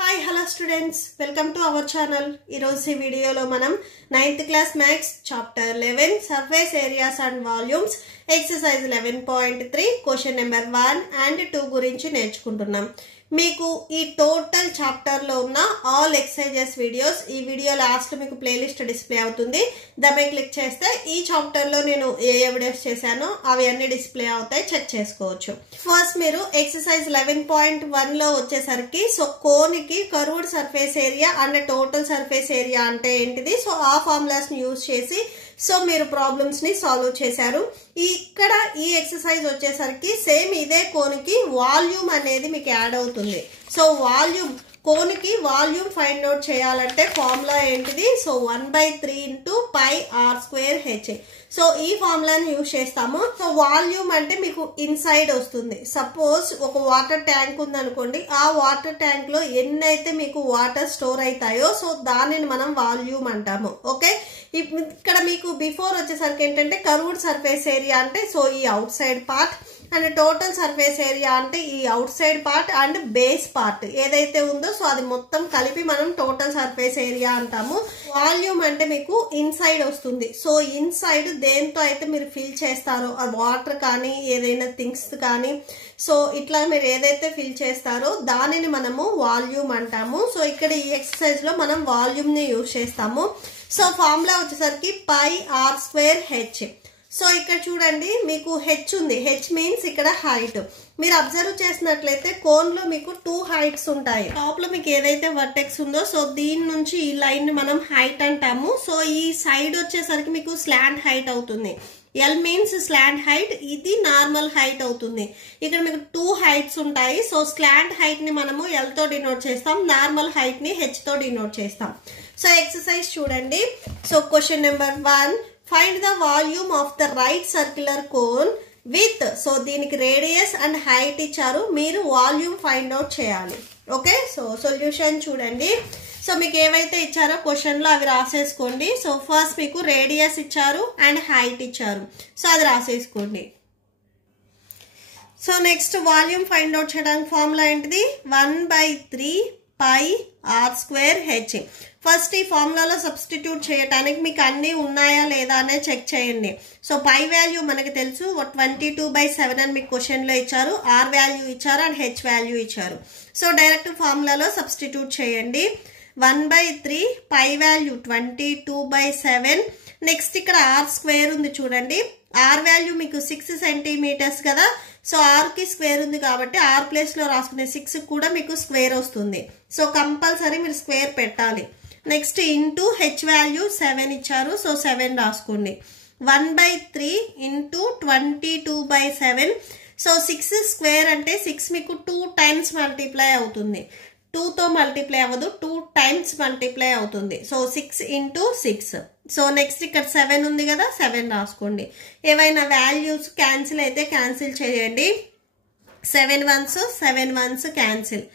Hi, hello students. Welcome to our channel. Ee video lo manam 9th class maths chapter 11 surface areas and volumes exercise 11.3 question number 1 and 2 gurinchi నేర్చుకుంటున్నాం. మీకు ఈ total chapter లో ఉన్న all exercises videos ఈ video last లో మీకు playlist display అవుతుంది. దాన్ని క్లిక్ చేస్తే ఈ చాప్టర్ లో నేను ఏ వీడియోస్ చేశానో అవి అన్ని డిస్ప్లే అవుతాయి, చెక్ చేసుకోవచ్చు. ఫస్ట్ మీరు ఎక్సర్సైజ్ 11.1 లో వచ్చేసరికి సో కోనికి curved surface area and total surface area అంటే ఏంటిది, సో ఆ ఫార్ములాస్ ని యూజ్ చేసి సో మీరు ప్రాబ్లమ్స్ ని సాల్వ్ చేశారు. ఇక్కడ ఈ ఎక్సర్సైజ్ వచ్చేసరికి సేమ్ ఇదే కోనికి వాల్యూమ్ అనేది మీకు యాడ్ అవుతుంది. సో వాల్యూమ్ కోనికి వాల్యూమ్ ఫైండ్ అవుట్ చేయాలంటే ఫార్ములా ఏంటిది, so 1/3 into pi R square H. So ఈ ఫార్ములాని యూజ్ చేస్తాము. సో వాల్యూమ్ అంటే మీకు ఇన్సైడ్ వస్తుంది. సపోజ్ ఒక వాటర్ ట్యాంక్ ఉందనుకోండి, ఆ వాటర్ ట్యాంక్ లో ఎన్నైతే మీకు వాటర్ స్టోర్ అవుతాయో సో దానిని మనం వాల్యూమ్ అంటాము. ఓకే, ఇక్కడ మీకు బిఫోర్ వచ్చేసరికి ఏంటంటే కర్వ్డ్ సర్ఫేస్ ఏరియా అంటే సో ఈ out side part and total surface area అంటే ఈ out side part and base part ఏదైతే ఉందో సో అది మొత్తం కలిపి మనం టోటల్ సర్ఫేస్ ఏరియా అంటాము. వాల్యూమ్ అంటే మీకు ఇన్సైడ్ వస్తుంది. సో ఇన్సైడ్ దేంతో అయితే మీరు ఫిల్ చేస్తారో ఆ వాటర్ కానీ ఏదైనా థింగ్స్ కానీ సో ఇట్లా మీరు ఏదైతే ఫిల్ చేస్తారో దానిని మనము వాల్యూమ్ అంటాము. సో ఇక్కడ ఈ ఎక్సర్సైజ్ లో మనం వాల్యూమ్ ని యూజ్ చేస్తాము. సో ఫార్ములా వచ్చేసరికి పై ఆర్ స్క్వేర్ హెచ్. సో ఇక్కడ చూడండి మీకు హెచ్ ఉంది, హెచ్ మీన్స్ ఇక్కడ హైట్. మీరు అబ్జర్వ్ చేసినట్లయితే కోన్ లో మీకు 2 హైట్స్ ఉంటాయి. టాప్ లో మీకు ఏదైతే వర్టెక్స్ ఉందో సో దీని నుంచి ఈ లైన్ ని మనం హైట్ అంటాము. సో ఈ సైడ్ వచ్చేసరికి మీకు స్లాంట్ హైట్ అవుతుంది. ఎల్ మీన్స్ స్లాంట్ హైట్, ఇది నార్మల్ హైట్ అవుతుంది. ఇక్కడ మీకు 2 హైట్స్ ఉంటాయి. సో స్లాంట్ హైట్ ని మనము ఎల్ తో డినోట్ చేస్తాం, నార్మల్ హైట్ ని హెచ్ తో డినోట్ చేస్తాం. సో ఎక్సర్సైజ్ చూడండి. So question number 1, find the volume of the right circular cone with, so దీనికి రేడియస్ అండ్ హైట్ ఇచ్చారు, మీరు వాల్యూమ్ ఫైండ్ అవుట్ చేయాలి. ఓకే, సో సొల్యూషన్ చూడండి. సో మీకు ఏవైతే ఇచ్చారో క్వశ్చన్ లో అవి రాసేసుకోండి. సో ఫస్ట్ మీకు రేడియస్ ఇచ్చారు అండ్ హైట్ ఇచ్చారు, సో అది రాసేసుకోండి. So next volume find out చేయడానికి ఫార్ములా ఏంటిది, 1/3 pi R square H. First ఈ ఫార్ములాలో సబ్స్టిట్యూట్ చేయడానికి మీకు అన్ని ఉన్నాయా లేదా అనేది చెక్ చేయండి. సో పై వాల్యూ మనకి తెలుసు 22/7 అని మీకు క్వశ్చన్ లో ఇచ్చారు, ఆర్ వాల్యూ ఇచ్చారు అండ్ హెచ్ వాల్యూ ఇచ్చారు. సో డైరెక్ట్ ఫార్ములాలో సబ్స్టిట్యూట్ చేయండి. 1/3 పై వాల్యూ 22/7. నెక్స్ట్ ఇక్కడ ఆర్ స్క్వేర్ ఉంది చూడండి, ఆర్ వాల్యూ మీకు 6 సెంటీమీటర్స్ కదా. సో ఆర్ కి స్క్వేర్ ఉంది కాబట్టి ఆర్ ప్లేస్ లో రాసుకునే 6 కూడా మీకు స్క్వేర్ వస్తుంది. సో కంపల్సరీ మీరు స్క్వేర్ పెట్టాలి. నెక్స్ట్ ఇంటూ హెచ్ వాల్యూ 7 ఇచ్చారు, సో 7 రాసుకోండి. 1/3 ఇంటూ 22/7. సో 6 స్క్వేర్ అంటే 6 మీకు 2 టైమ్స్ మల్టిప్లై అవుతుంది. 2 తో మల్టిప్లై అవ్వదు, 2 టైమ్స్ మల్టిప్లై అవుతుంది. So 6 into 6. సో నెక్స్ట్ ఇక్కడ 7 ఉంది కదా, 7 రాసుకోండి. ఏవైనా వాల్యూస్ క్యాన్సిల్ అయితే క్యాన్సిల్ చేయండి. 7 1s 7 1s cancel,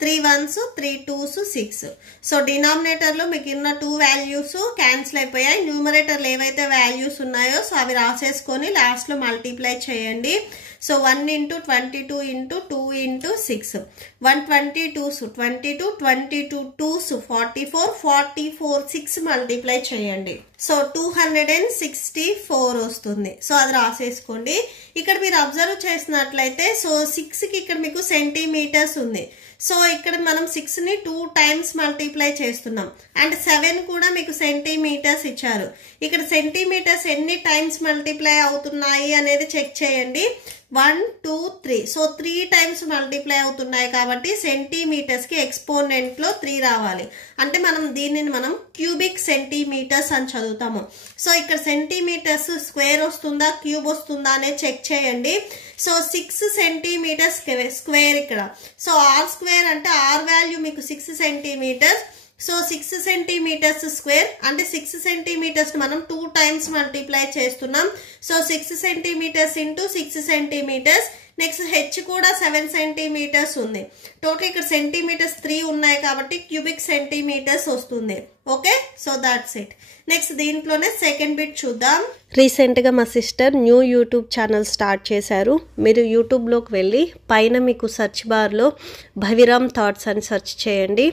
3 1s 3 2s 6. So denominator లో మీకు ఉన్న 2 వాల్యూస్ క్యాన్సిల్ అయిపోయాయి. న్యూమరేటర్లు ఏవైతే వాల్యూస్ ఉన్నాయో సో అవి రాసేసుకొని లాస్ట్ లో మల్టిప్లై చేయండి. So 1 into 22 into 2 into 6, 122s 22, 22 2s 44, 44 6 multiply చేయండి. సో 264 వస్తుంది. సో అది రాసేసుకోండి. ఇక్కడ మీరు అబ్జర్వ్ చేసినట్లయితే సో 6 కి ఇక్కడ మీకు సెంటీమీటర్స్ ఉంది. సో ఇక్కడ మనం 6 ని 2 టైమ్స్ మల్టిప్లై చేస్తున్నాం అండ్ 7 కూడా మీకు సెంటీమీటర్స్ ఇచ్చారు. ఇక్కడ సెంటీమీటర్స్ ఎన్ని టైమ్స్ మల్టిప్లై అవుతున్నాయి అనేది చెక్ చేయండి. 1 2 3. సో 3 టైమ్స్ మల్టిప్లై అవుతున్నాయి కాబట్టి సెంటీమీటర్స్ కి ఎక్స్పోనెంట్ లో 3 రావాలి. అంటే మనం దీనిని మనం క్యూబిక్ సెంటీమీటర్స్ అని చదువుతాము. సో ఇక్కడ సెంటీమీటర్స్ స్క్వేర్ వస్తుందా క్యూబ్ వస్తుందా అనేది చెక్ చేయండి. సో 6 సెంటీమీటర్స్ స్క్వేర్ ఇక్కడ. సో ఆర్ స్క్వేర్ అంటే ఆర్ వాల్యూ మీకు 6 సెంటీమీటర్స్. సో 6 సెంటీమీటర్స్ స్క్వేర్ అంటే 6 సెంటీమీటర్స్ మనం 2 టైమ్స్ మల్టిప్లై చేస్తున్నాం. So 6 centimetres into 6 centimetres next H కూడా 7 సెంటీమీటర్స్ ఉంది. టోటల్ ఇక్కడ సెంటీమీటర్స్ 3 ఉన్నాయి కాబట్టి క్యూబిక్ సెంటీమీటర్స్ వస్తుంది. Okay, so that's it. Next దీంట్లోనే సెకండ్ బిట్ చూద్దాం. రీసెంట్గా మా sister new YouTube channel start చేశారు. మీరు యూట్యూబ్లోకి వెళ్ళి పైన మీకు సెర్చ్ బార్లో భవిరామ్ థాట్స్ అని సెర్చ్ చేయండి,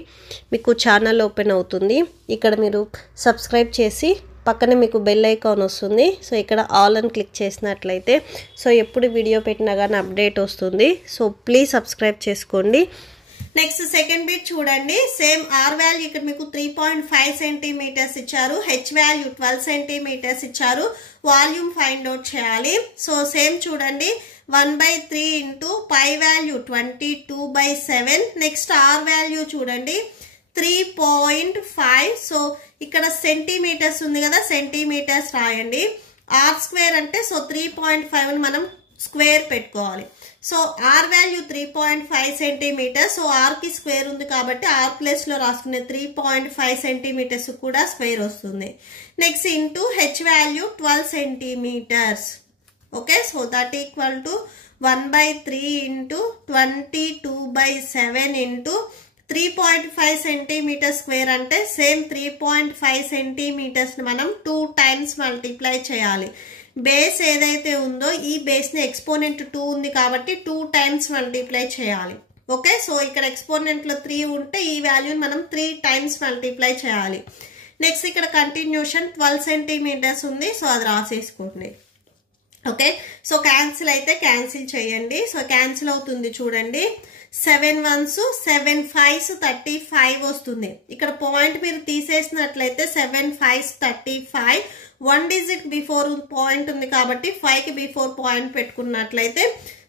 మీకు ఛానల్ ఓపెన్ అవుతుంది. ఇక్కడ మీరు సబ్స్క్రైబ్ చేసి పక్కనే మీకు బెల్ ఐకాన్ వస్తుంది. సో ఇక్కడ ఆల్ అని క్లిక్ చేసినట్లయితే సో ఎప్పుడు వీడియో పెట్టినా కానీ అప్డేట్ వస్తుంది. సో ప్లీజ్ సబ్స్క్రైబ్ చేసుకోండి. నెక్స్ట్ సెకండ్ బిట్ చూడండి. సేమ్ ఆర్ వాల్యూ ఇక్కడ మీకు 3.5 సెంటీమీటర్స్ ఇచ్చారు, హెచ్ వాల్యూ 12 సెంటీమీటర్స్ ఇచ్చారు. వాల్యూమ్ ఫైండ్ అవుట్ చేయాలి. సో సేమ్ చూడండి, 1/3 into pi value 22/7. Next R value చూడండి 3.5. సో ఇక్కడ సెంటీమీటర్స్ ఉంది కదా, సెంటీమీటర్స్ రాయండి. ఆర్ స్క్వేర్ అంటే సో 3.5 మనం స్క్వేర్ పెట్టుకోవాలి. So R value 3.5 centimetres. So ఆర్కి స్క్వేర్ ఉంది కాబట్టి ఆర్ ప్లేస్లో రాసుకునే 3.5 సెంటీమీటర్స్ కూడా స్క్వేర్ వస్తుంది. Next into H value 12 centimetres. Okay, so that equal to 1/3 into 22/7 into 3.5 centimetre square అంటే సేమ్ 3.5 సెంటీమీటర్స్ మనం 2 టైమ్స్ మల్టిప్లై చేయాలి. బేస్ ఏదైతే ఉందో ఈ బేస్ని ఎక్స్పోనెంట్ 2 ఉంది కాబట్టి 2 టైమ్స్ మల్టిప్లై చేయాలి. ఓకే, సో ఇక్కడ ఎక్స్పోనెంట్లో 3 ఉంటే ఈ వాల్యూని మనం 3 టైమ్స్ మల్టిప్లై చేయాలి. నెక్స్ట్ ఇక్కడ కంటిన్యూషన్ 12 సెంటీమీటర్స్ ఉంది. సో అది రాసేసుకోండి. ఓకే, సో క్యాన్సిల్ అయితే క్యాన్సిల్ చేయండి. సో క్యాన్సిల్ అవుతుంది చూడండి. 7 1s 7 5s 35 వస్తుంది. ఇక్కడ పాయింట్ మీరు తీసేసినట్లయితే 7 5s 35. 1 డిజిట్ బిఫోర్ పాయింట్ ఉంది కాబట్టి 5కి బిఫోర్ పాయింట్ పెట్టుకున్నట్లయితే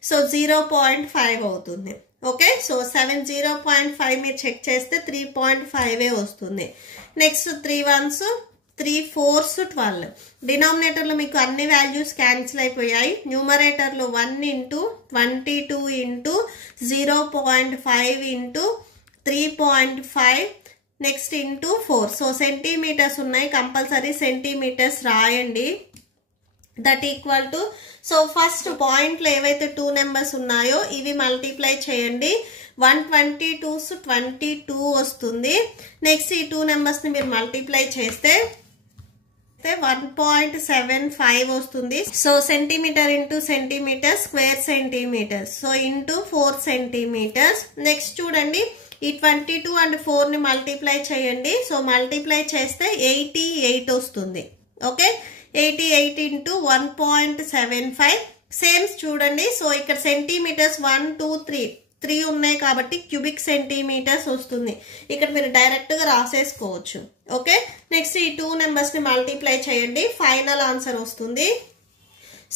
సో 0.5 అవుతుంది. ఓకే, సో 7 0.5 మీరు చెక్ చేస్తే 3.5 వస్తుంది. Next 3 1s 3 4s 12. డినామినేటర్లో మీకు అన్ని వాల్యూస్ క్యాన్సిల్ అయిపోయాయి. న్యూమరేటర్లో 1 into 22 into 0.5 into 3.5 next into 4. So centimetres ఉన్నాయి, కంపల్సరీ సెంటీమీటర్స్ రాయండి. That equal to so first పాయింట్లో ఏవైతే 2 నెంబర్స్ ఉన్నాయో ఇవి మల్టిప్లై చేయండి. 122s 22 వస్తుంది. నెక్స్ట్ ఈ 2 నెంబర్స్ని మీరు మల్టిప్లై చేస్తే 1.75 వస్తుంది. So centimetre into centimetre square centimetres. So into 4 centimetres. Next చూడండి, ఈ 22 అండ్ 4ని మల్టిప్లై చేయండి. సో మల్టిప్లై చేస్తే 88 వస్తుంది. Okay, 88 into 1.75. సేమ్ చూడండి. సో ఇక్కడ సెంటీమీటర్స్ 1 2 3 ఉన్నాయి కాబట్టి క్యూబిక్ సెంటీమీటర్స్ వస్తుంది. ఇక్కడ మీరు డైరెక్ట్గా రాసేసుకోవచ్చు. ఓకే, నెక్స్ట్ ఈ 2 నెంబర్స్ని మల్టిప్లై చేయండి, ఫైనల్ ఆన్సర్ వస్తుంది.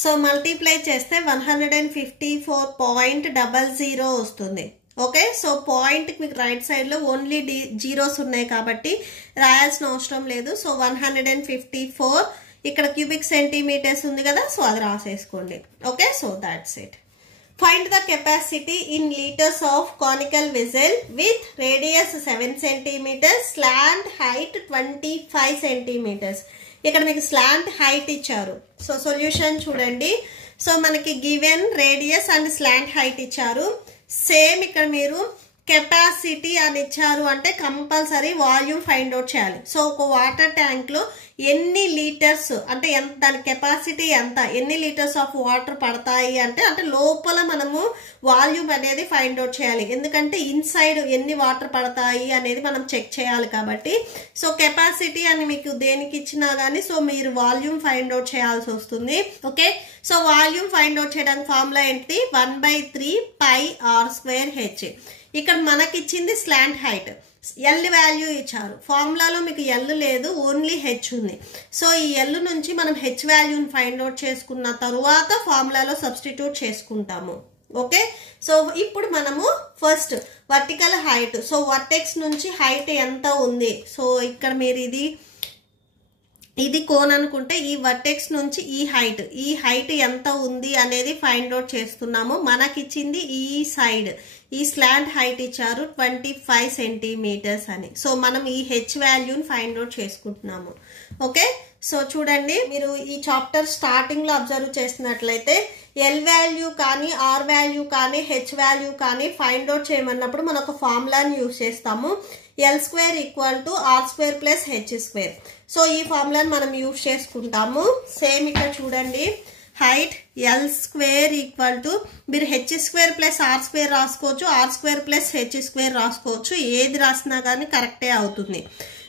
సో మల్టిప్లై చేస్తే 154.00 వస్తుంది. ఓకే, సో పాయింట్ మీకు రైట్ సైడ్లో ఓన్లీ జీరోస్ ఉన్నాయి కాబట్టి రాయాల్సిన అవసరం లేదు. సో 154 ఇక్కడ క్యూబిక్ సెంటీమీటర్స్ ఉంది కదా, సో అది రాసేసుకోండి. Okay, so that's it. Find the capacity in liters of conical vessel with radius 7 cm, slant height 25 cm. ఇక్కడ మీకు స్లాంట్ హైట్ ఇచ్చారు. సో సొల్యూషన్ చూడండి. సో మనకి given radius and slant height ఇచ్చారు. సేమ్ ఇక్కడ మీరు కెపాసిటీ అని ఇచ్చారు అంటే కంపల్సరీ వాల్యూమ్ ఫైండ్ అవుట్ చేయాలి. సో ఒక వాటర్ ట్యాంక్ లో ఎన్ని లీటర్స్ అంటే ఎంత, దాని కెపాసిటీ ఎంత, ఎన్ని లీటర్స్ ఆఫ్ వాటర్ పడతాయి అంటే లోపల మనము వాల్యూమ్ అనేది ఫైండ్ అవుట్ చేయాలి. ఎందుకంటే ఇన్సైడ్ ఎన్ని వాటర్ పడతాయి అనేది మనం చెక్ చేయాలి కాబట్టి. సో కెపాసిటీ అని మీకు దేనికి ఇచ్చినా గానీ సో మీరు వాల్యూమ్ ఫైండ్ అవుట్ చేయాల్సి వస్తుంది. Okay, so volume find out చేయడానికి ఫార్ములా ఏంటి? 1/3 πr²h. ఇక్కడ మనకి ఇచ్చింది స్లాంట్ హైట్, ఎల్ వాల్యూ ఇచ్చారు. ఫార్ములాలో మీకు ఎల్ లేదు, ఓన్లీ హెచ్ ఉంది. సో ఈ ఎల్ నుంచి మనం హెచ్ వాల్యూని ఫైండ్ అవుట్ చేసుకున్న తరువాత ఫార్ములాలో సబ్స్టిట్యూట్ చేసుకుంటాము. ఓకే, సో ఇప్పుడు మనము first vertical height, so vertex నుంచి హైట్ ఎంత ఉంది, సో ఇక్కడ మీరు ఇది కోన్ అనుకుంటే ఈ వర్టెక్స్ నుంచి ఈ హైట్ ఎంత ఉంది అనేది ఫైండ్ అవుట్ చేస్తున్నాము. మనకిచ్చింది ఈ సైడ్, ఈ స్లాంట్ హైట్ ఇచ్చారు 25 సెంటీమీటర్స్ అని. సో మనం ఈ హెచ్ వాల్యూని ఫైండ్ అవుట్ చేసుకుంటున్నాము. ఓకే, సో చూడండి, మీరు ఈ చాప్టర్ స్టార్టింగ్లో అబ్జర్వ్ చేసినట్లయితే ఎల్ వాల్యూ కానీ ఆర్ వాల్యూ కానీ హెచ్ వాల్యూ కానీ ఫైండ్ అవుట్ చేయమన్నప్పుడు మనం ఒక ఫార్ములాని యూజ్ చేస్తాము. L square equal to R square plus H square. So ఈ ఫార్ములాని మనం యూజ్ చేసుకుంటాము. సేమ్ ఇక్కడ చూడండి, height L square equal to మీరు H square plus R square రాసుకోవచ్చు, R square plus H square రాసుకోవచ్చు. ఏది రాసినా కానీ కరెక్టే అవుతుంది.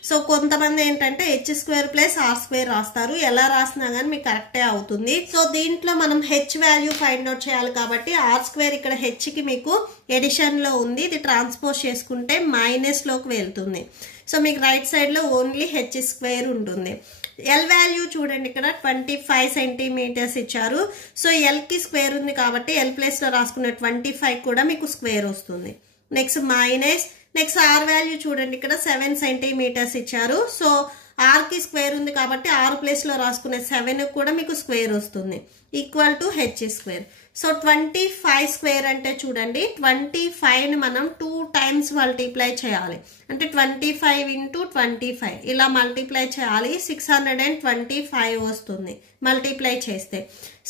సో కొంతమంది ఏంటంటే H square plus R square రాస్తారు, ఎలా రాసినా కానీ మీకు కరెక్టే అవుతుంది. సో దీంట్లో మనం హెచ్ వాల్యూ ఫైండ్ అవుట్ చేయాలి కాబట్టి ఆర్ స్క్వేర్ ఇక్కడ హెచ్కి మీకు ఎడిషన్లో ఉంది, ఇది ట్రాన్స్పోజ్ చేసుకుంటే మైనస్లోకి వెళ్తుంది. సో మీకు రైట్ సైడ్లో ఓన్లీ హెచ్ స్క్వేర్ ఉంటుంది. ఎల్ వాల్యూ చూడండి, ఇక్కడ 25 సెంటీమీటర్స్ ఇచ్చారు. సో ఎల్కి స్క్వేర్ ఉంది కాబట్టి ఎల్ ప్లేస్లో రాసుకున్న 25 కూడా మీకు స్క్వేర్ వస్తుంది. Next minus, next R value చూడండి, ఇక్కడ 7 సెంటీమీటర్స్ ఇచ్చారు. సో ఆర్కి స్క్వేర్ ఉంది కాబట్టి ఆర్ ప్లేస్లో రాసుకునే 7 కూడా మీకు స్క్వేర్ వస్తుంది, equal to H square. So 25 square అంటే చూడండి, 25ని మనం 2 టైమ్స్ మల్టిప్లై చేయాలి. అంటే 25 ఇంటూ 25 ఇలా మల్టిప్లై చేయాలి. 625 వస్తుంది మల్టిప్లై చేస్తే.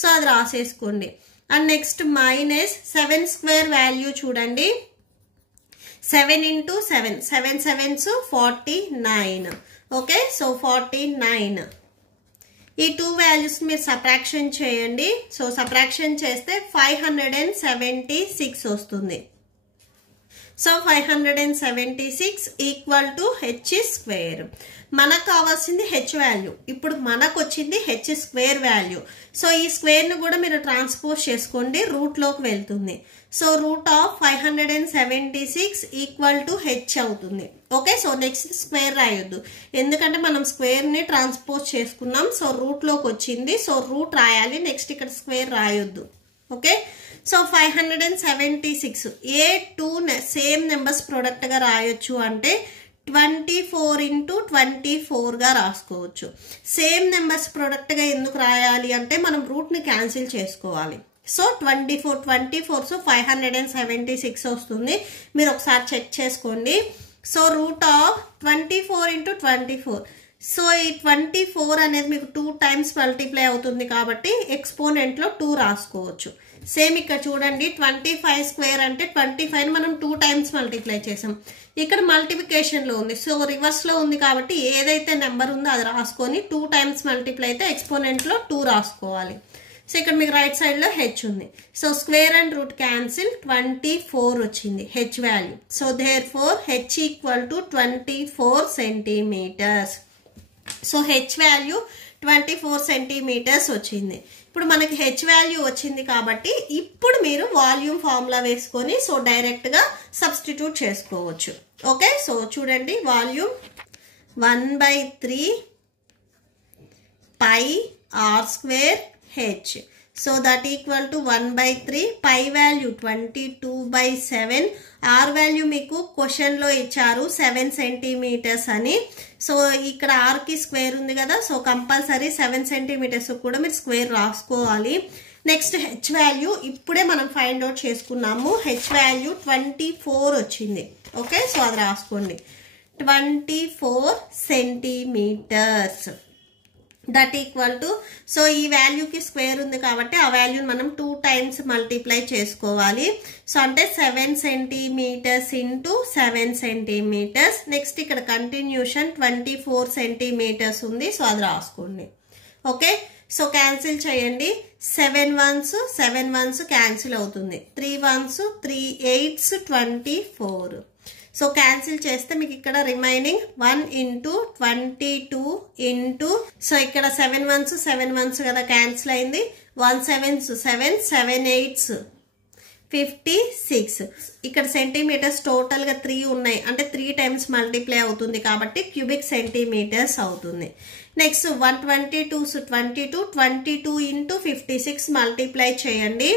సో అది రాసేసుకోండి. And next minus 7 square value చూడండి, 7 ఇంటూ 7, 7 7s 49. Okay, so 49. ఈ 2 వాల్యూస్ మీరు సబ్ట్రాక్షన్ చేయండి. సో సబ్ట్రాక్షన్ చేస్తే 576 వస్తుంది. So 576 equal to H square. మనకు కావాల్సింది హెచ్ వాల్యూ, ఇప్పుడు మనకు వచ్చింది హెచ్ స్క్వేర్ వాల్యూ. సో ఈ స్క్వేర్ను కూడా మీరు ట్రాన్స్పోజ్ చేసుకోండి, రూట్లోకి వెళ్తుంది. So root of 576 equal to H అవుతుంది. ఓకే, సో నెక్స్ట్ స్క్వేర్ రాయొద్దు, ఎందుకంటే మనం స్క్వేర్ని ట్రాన్స్పోజ్ చేసుకున్నాం. సో రూట్లోకి వచ్చింది, సో రూట్ రాయాలి, నెక్స్ట్ ఇక్కడ స్క్వేర్ రాయొద్దు. ఓకే, సో 576 ఏ 2 సేమ్ నెంబర్స్ ప్రొడక్ట్గా రాయొచ్చు అంటే 24 ఇంటూ 24గా రాసుకోవచ్చు. సేమ్ నెంబర్స్ ప్రొడక్ట్గా ఎందుకు రాయాలి అంటే మనం రూట్ని క్యాన్సిల్ చేసుకోవాలి. సో 24 సో 576 వస్తుంది. మీరు ఒకసారి చెక్ చేసుకోండి. So root of 24 into 24. So ఈ 24 అనేది మీకు 2 టైమ్స్ మల్టిప్లై అవుతుంది కాబట్టి ఎక్స్పోనెంట్లో 2 రాసుకోవచ్చు. సేమ్ ఇక్కడ చూడండి, 25 స్క్వేర్ అంటే 25ని మనం 2 టైమ్స్ మల్టిప్లై చేసాం. ఇక్కడ మల్టిప్లికేషన్లో ఉంది, సో రివర్స్లో ఉంది కాబట్టి ఏదైతే నెంబర్ ఉందో అది రాసుకొని 2 టైమ్స్ మల్టిప్లై అయితే ఎక్స్పోనెంట్లో 2 రాసుకోవాలి. సో ఇక్కడ మీకు రైట్ సైడ్లో హెచ్ ఉంది. So square and root cancel, 24 వచ్చింది H value. So therefore H equal to 24 centimetres. So H value 24 centimetres వచ్చింది. ఇప్పుడు మనకి హెచ్ వాల్యూ వచ్చింది కాబట్టి ఇప్పుడు మీరు వాల్యూమ్ ఫార్ములా వేసుకొని సో డైరెక్ట్గా సబ్స్టిట్యూట్ చేసుకోవచ్చు. ఓకే, సో చూడండి, volume 1/3 pi R square H. So that equal to 1/3 pi value 22/7. R value మీకు క్వశ్చన్లో ఇచ్చారు 7 సెంటీమీటర్స్ అని. సో ఇక్కడ ఆర్కి స్క్వేర్ ఉంది కదా, సో కంపల్సరీ 7 సెంటీమీటర్స్ కూడా మీరు స్క్వేర్ రాసుకోవాలి. నెక్స్ట్ హెచ్ వాల్యూ ఇప్పుడే మనం ఫైండ్ అవుట్ చేసుకున్నాము. హెచ్ వాల్యూ 24 వచ్చింది. ఓకే, సో అది రాసుకోండి, 24 centimetres. That equal to, so ఈ వాల్యూకి స్క్వేర్ ఉంది కాబట్టి ఆ వాల్యూని మనం 2 టైమ్స్ మల్టిప్లై చేసుకోవాలి. సో అంటే 7 సెంటీమీటర్స్ ఇంటూ 7 సెంటీమీటర్స్. నెక్స్ట్ ఇక్కడ కంటిన్యూషన్ 24 సెంటీమీటర్స్ ఉంది, సో అది రాసుకోండి. ఓకే, సో క్యాన్సిల్ చేయండి. 7 1s క్యాన్సిల్ అవుతుంది, 3 1s 3 8s 24. సో క్యాన్సిల్ చేస్తే మీకు ఇక్కడ రిమైనింగ్ 1 ఇంటూ 22 ఇంటూ, సో ఇక్కడ 7 1s కదా క్యాన్సిల్ అయింది, 1 7s 7 7 8s 56. ఇక్కడ సెంటీమీటర్స్ టోటల్గా 3 ఉన్నాయి, అంటే 3 టైమ్స్ మల్టిప్లై అవుతుంది కాబట్టి క్యూబిక్ సెంటీమీటర్స్ అవుతుంది. నెక్స్ట్ 122s 22 ఇంటూ 56 మల్టిప్లై చేయండి.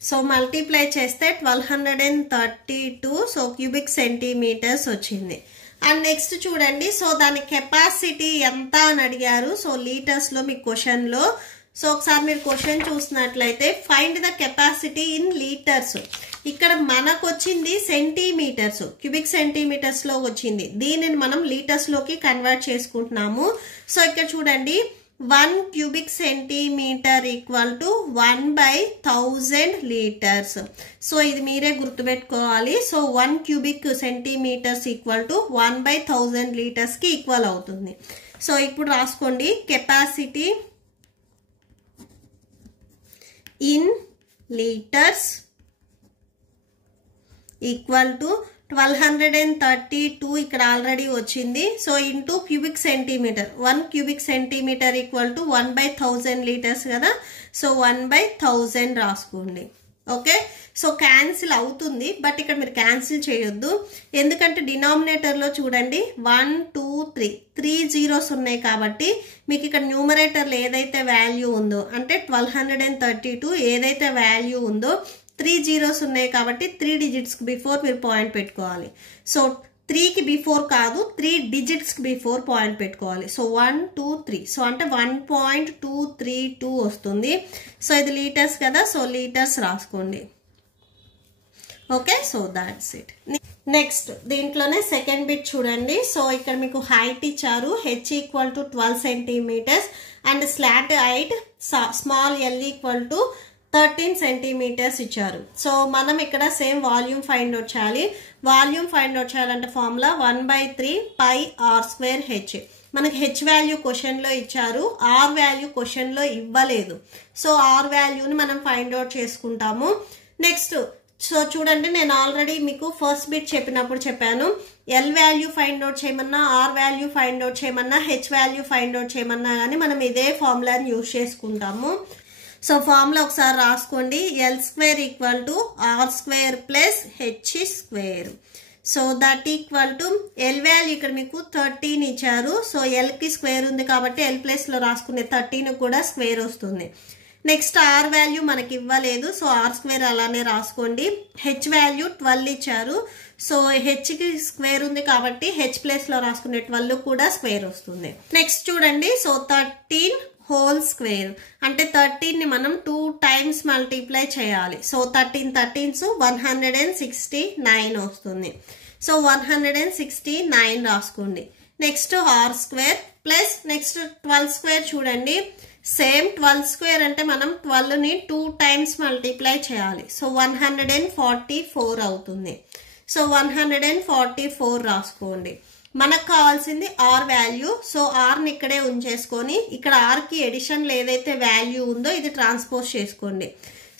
సో మల్టిప్లై చేస్తే 1232, సో క్యూబిక్ సెంటీమీటర్స్ వచ్చింది. అండ్ నెక్స్ట్ చూడండి, సో దాని కెపాసిటీ ఎంత అని అడిగారు. సో లీటర్స్లో మీ క్వశ్చన్లో. సో ఒకసారి మీరు క్వశ్చన్ చూసినట్లయితే find the capacity in litres. ఇక్కడ మనకు వచ్చింది సెంటీమీటర్స్, క్యూబిక్ సెంటీమీటర్స్ లో వచ్చింది. దీనిని మనం లీటర్స్ లోకి కన్వర్ట్ చేసుకుంటున్నాము. సో ఇక్కడ చూడండి 1 cubic centimeter equal to 1/1000 liters. So ఇది మీరే గుర్తుపెట్టుకోవాలి. So 1 cubic centimeters equal to 1/1000 liters కి ఈక్వల్ అవుతుంది. సో ఇప్పుడు రాసుకోండి capacity in litres equal to 1232 ఇక్కడ ఆల్రెడీ వచ్చింది. So into cubic centimetre, 1 cubic centimeter equal to 1/1000 litres కదా. సో 1/1000 రాసుకోండి. ఓకే, సో క్యాన్సిల్ అవుతుంది, బట్ ఇక్కడ మీరు క్యాన్సిల్ చేయొద్దు. ఎందుకంటే డినామినేటర్లో చూడండి 1 2 3 zeros ఉన్నాయి కాబట్టి మీకు ఇక్కడ న్యూమరేటర్లో ఏదైతే వాల్యూ ఉందో అంటే 1232 ఏదైతే వాల్యూ ఉందో 3 zeros ఉన్నాయి కాబట్టి 3 digits బిఫోర్ మీరు పాయింట్ పెట్టుకోవాలి. సో 3కి బిఫోర్ కాదు, 3 digits బిఫోర్ పాయింట్ పెట్టుకోవాలి. సో 1 2 3 సో అంటే 1.232 వస్తుంది. సో ఇది లీటర్స్ కదా, సో లీటర్స్ రాసుకోండి. Okay, so that's it. Next దీంట్లోనే సెకండ్ బిట్ చూడండి. సో ఇక్కడ మీకు హైట్ ఇచ్చారు h equal to 12 centimeters and slot height small l equal to 13 centimeters ఇచ్చారు. సో మనం ఇక్కడ సేమ్ వాల్యూమ్ ఫైండ్ అవుట్ చేయాలి. వాల్యూమ్ ఫైండ్ అవుట్ చేయాలంటే ఫార్ములా 1/3 pi r² h. మనకి h వాల్యూ క్వశ్చన్ లో ఇచ్చారు, r వాల్యూ క్వశ్చన్ లో ఇవ్వలేదు. సో r వాల్యూని మనం ఫైండ్ అవుట్ చేసుకుంటాము. నెక్స్ట్ సో చూడండి, నేను ఆల్రెడీ మీకు ఫస్ట్ బిట్ చెప్పినప్పుడు చెప్పాను, l వాల్యూ ఫైండ్ అవుట్ చేయమన్నా, r వాల్యూ ఫైండ్ అవుట్ చేయమన్నా, h వాల్యూ ఫైండ్ అవుట్ చేయమన్నా కానీ మనం ఇదే ఫార్ములాని యూజ్ చేసుకుంటాము. సో ఫార్ములా ఒకసారి రాసుకోండి. l² equal to r² plus h². So that equal to l value ఇక్కడ మీకు 13 ఇచ్చారు. సో lకి స్క్వేర్ ఉంది కాబట్టి l ప్లేస్లో రాసుకునే 13 కూడా స్క్వేర్ వస్తుంది. నెక్స్ట్ r వాల్యూ మనకి ఇవ్వలేదు, సో r² అలానే రాసుకోండి. h వాల్యూ 12 ఇచ్చారు. సో hకి స్క్వేర్ ఉంది కాబట్టి h ప్లేస్లో రాసుకునే 12 కూడా స్క్వేర్ వస్తుంది. నెక్స్ట్ చూడండి, సో 13 హోల్ స్క్వేర్ అంటే 13ని మనం 2 times మల్టిప్లై చేయాలి. సో 13 13s 169 వస్తుంది. సో 169 రాసుకోండి. నెక్స్ట్ r² ప్లస్ నెక్స్ట్ 12² చూడండి, సేమ్ 12² అంటే మనం 12ని 2 times మల్టిప్లై చేయాలి. సో 144 అవుతుంది. సో 144 రాసుకోండి. మనకు కావాల్సింది r వాల్యూ. సో rని ఇక్కడే ఉంచేసుకొని ఇక్కడ rకి ఎడిషన్లో ఏదైతే వాల్యూ ఉందో ఇది ట్రాన్స్పోజ్ చేసుకోండి.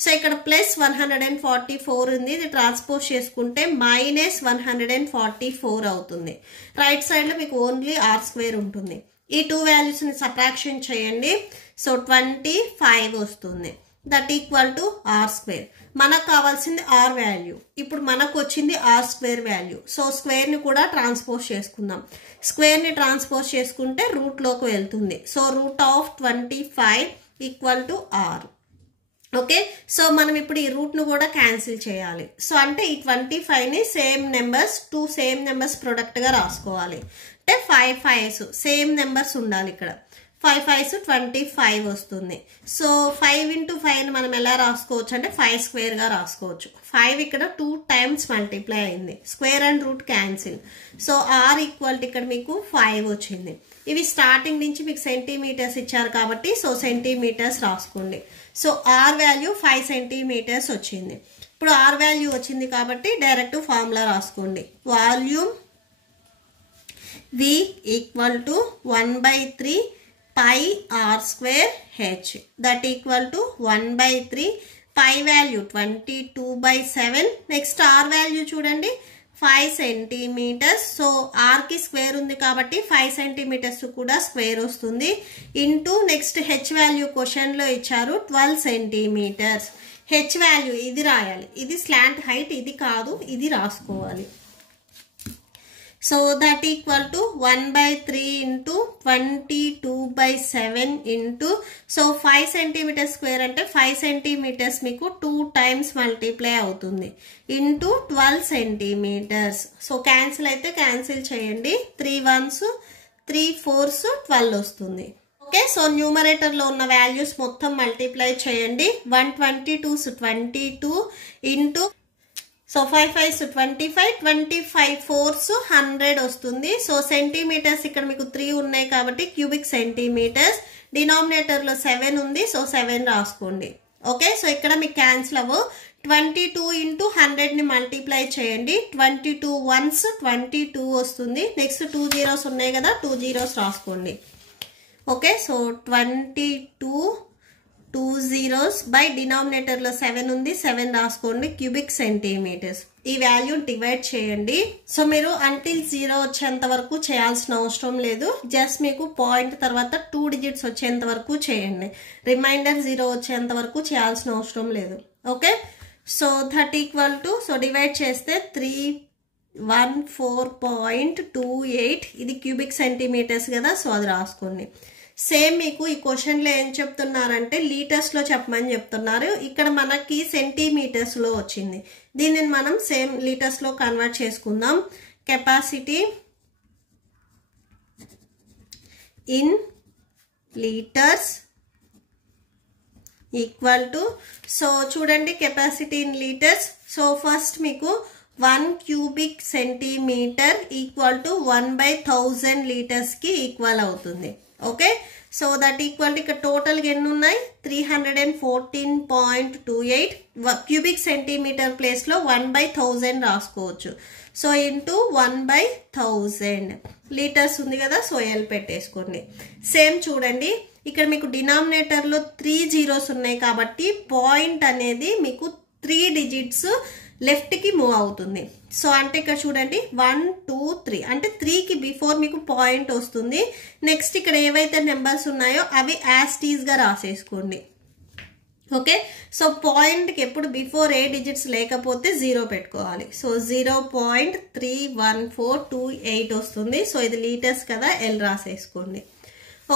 సో ఇక్కడ ప్లస్ 144 ఉంది, ఇది ట్రాన్స్పోజ్ చేసుకుంటే మైనస్ 144 అవుతుంది. రైట్ సైడ్లో మీకు ఓన్లీ r² ఉంటుంది. ఈ 2 వాల్యూస్ని సబ్ట్రాక్షన్ చేయండి. సో 25 వస్తుంది. That equal to r². మనకు కావాల్సింది r వాల్యూ, ఇప్పుడు మనకు వచ్చింది r² వాల్యూ. సో స్క్వేర్ని కూడా ట్రాన్స్పోజ్ చేసుకుందాం. స్క్వేర్ని ట్రాన్స్పోజ్ చేసుకుంటే రూట్లోకి వెళ్తుంది. So √25 equal to r. Okay, so మనం ఇప్పుడు ఈ రూట్ను కూడా క్యాన్సిల్ చేయాలి. సో అంటే ఈ 25ని సేమ్ నెంబర్స్ 2 సేమ్ నెంబర్స్ ప్రొడక్ట్గా రాసుకోవాలి. అంటే 5 5s సేమ్ నెంబర్స్ ఉండాలి. ఇక్కడ 5 5s 25 వస్తుంది. సో 5 into 5 మనం ఎలా రాసుకోవచ్చు అంటే 5² గా రాసుకోవచ్చు. 5 ఇక్కడ 2 times మల్టిప్లై అయింది. Square and root cancel. So r equal ఇక్కడ మీకు 5 వచ్చింది. ఇవి స్టార్టింగ్ నుంచి మీకు సెంటీమీటర్స్ ఇచ్చారు కాబట్టి సో సెంటీమీటర్స్ రాసుకోండి. సో r వాల్యూ 5 centimeters వచ్చింది. ఇప్పుడు r వాల్యూ వచ్చింది కాబట్టి డైరెక్ట్ ఫార్ములా రాసుకోండి. Volume v equal to 1/3 pi r² h. That equal to 1/3 pi value 22/7. Next r value చూడండి 5 centimeters. సో rకి స్క్వేర్ ఉంది కాబట్టి 5 centimeters కూడా స్క్వేర్ వస్తుంది. ఇంటూ నెక్స్ట్ h వాల్యూ క్వశ్చన్లో ఇచ్చారు 12 centimeters. h వాల్యూ ఇది రాయాలి, ఇది స్లాంట్ హైట్, ఇది కాదు, ఇది రాసుకోవాలి. So that equal to 1/3 into 22/7 into so 5 centimeters square అంటే 5 centimeters మీకు 2 times మల్టిప్లై అవుతుంది ఇంటూ 12 centimeters. సో క్యాన్సిల్ అయితే క్యాన్సిల్ చేయండి. 3 1s 3 4s 12 వస్తుంది. ఓకే, సో న్యూమరేటర్లో ఉన్న వాల్యూస్ మొత్తం మల్టిప్లై చేయండి. 122 22 ఇంటూ సో 5 5 25 25 4 100 వస్తుంది. సో సెంటీమీటర్స్ ఇక్కడ మీకు 3 ఉన్నాయి కాబట్టి క్యూబిక్ సెంటీమీటర్స్. డినామినేటర్లో 7 ఉంది, సో 7 రాసుకోండి. ఓకే, సో ఇక్కడ మీకు క్యాన్సిల్ అవ్వు. 22 ఇంటూ 100ని మల్టిప్లై చేయండి. 22 1s 22 వస్తుంది. నెక్స్ట్ 2 zeros ఉన్నాయి కదా, 2 zeros రాసుకోండి. ఓకే, సో 22 2 zeros బై డినామినేటర్లో 7 ఉంది, 7 రాసుకోండి. Cubic centimetres. ఈ వాల్యూ డివైడ్ చేయండి. సో మీరు అంటిల్ 0 వచ్చేంత వరకు చేయాల్సిన అవసరం లేదు. జస్ట్ మీకు పాయింట్ తర్వాత 2 digits వచ్చేంత వరకు చేయండి. రిమైండర్ 0 వచ్చేంత వరకు చేయాల్సిన అవసరం లేదు. ఓకే, సో 30 = సో డివైడ్ చేస్తే 314.28 ఇది క్యూబిక్ సెంటీమీటర్స్ కదా, సో అది రాసుకోండి. సేమ్ మీకు ఈ క్వశ్చన్లో ఏం చెప్తున్నారంటే లీటర్స్లో చెప్పమని చెప్తున్నారు. ఇక్కడ మనకి సెంటీమీటర్స్లో వచ్చింది. దీనిని మనం సేమ్ లీటర్స్లో కన్వర్ట్ చేసుకుందాం. Capacity in litres equal to, so చూడండి capacity in litres. So first మీకు 1 cubic సెంటీమీటర్ ఈక్వల్ టు 1/1000 లీటర్స్కి ఈక్వల్ అవుతుంది. Okay, so that equal to ఇక్కడ టోటల్గా ఎన్ని ఉన్నాయి, 314.28 క్యూబిక్ సెంటీమీటర్ ప్లేస్లో 1/1000 రాసుకోవచ్చు. సో ఇంటూ 1/1000 లీటర్స్ ఉంది కదా, సో ఎల్ పెట్టేసుకోండి. సేమ్ చూడండి ఇక్కడ మీకు డినామినేటర్లో 3 zeros ఉన్నాయి కాబట్టి పాయింట్ అనేది మీకు 3 digits లెఫ్ట్కి మూవ్ అవుతుంది. సో అంటే ఇక్కడ చూడండి 1 2 3 అంటే 3కి బిఫోర్ మీకు పాయింట్ వస్తుంది. నెక్స్ట్ ఇక్కడ ఏవైతే నెంబర్స్ ఉన్నాయో అవి యాజ్ టీజ్గా రాసేసుకోండి. ఓకే, సో పాయింట్కి ఎప్పుడు బిఫోర్ ఏ డిజిట్స్ లేకపోతే 0 పెట్టుకోవాలి. సో 0.31428 వస్తుంది. సో ఇది లీటర్స్ కదా, ఎల్ రాసేసుకోండి.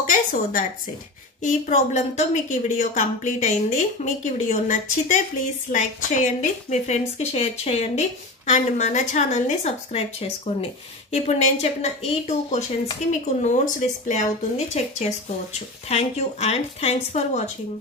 Okay, so that's it. ఈ ప్రాబ్లంతో మీకు ఈ వీడియో కంప్లీట్ అయింది. మీకు ఈ వీడియో నచ్చితే ప్లీజ్ లైక్ చేయండి, మీ ఫ్రెండ్స్కి షేర్ చేయండి అండ్ మన ఛానల్ని సబ్స్క్రైబ్ చేసుకోండి. ఇప్పుడు నేను చెప్పిన ఈ 2 క్వశ్చన్స్కి మీకు నోట్స్ డిస్ప్లే అవుతుంది, చెక్ చేసుకోవచ్చు. Thank you and thanks for watching.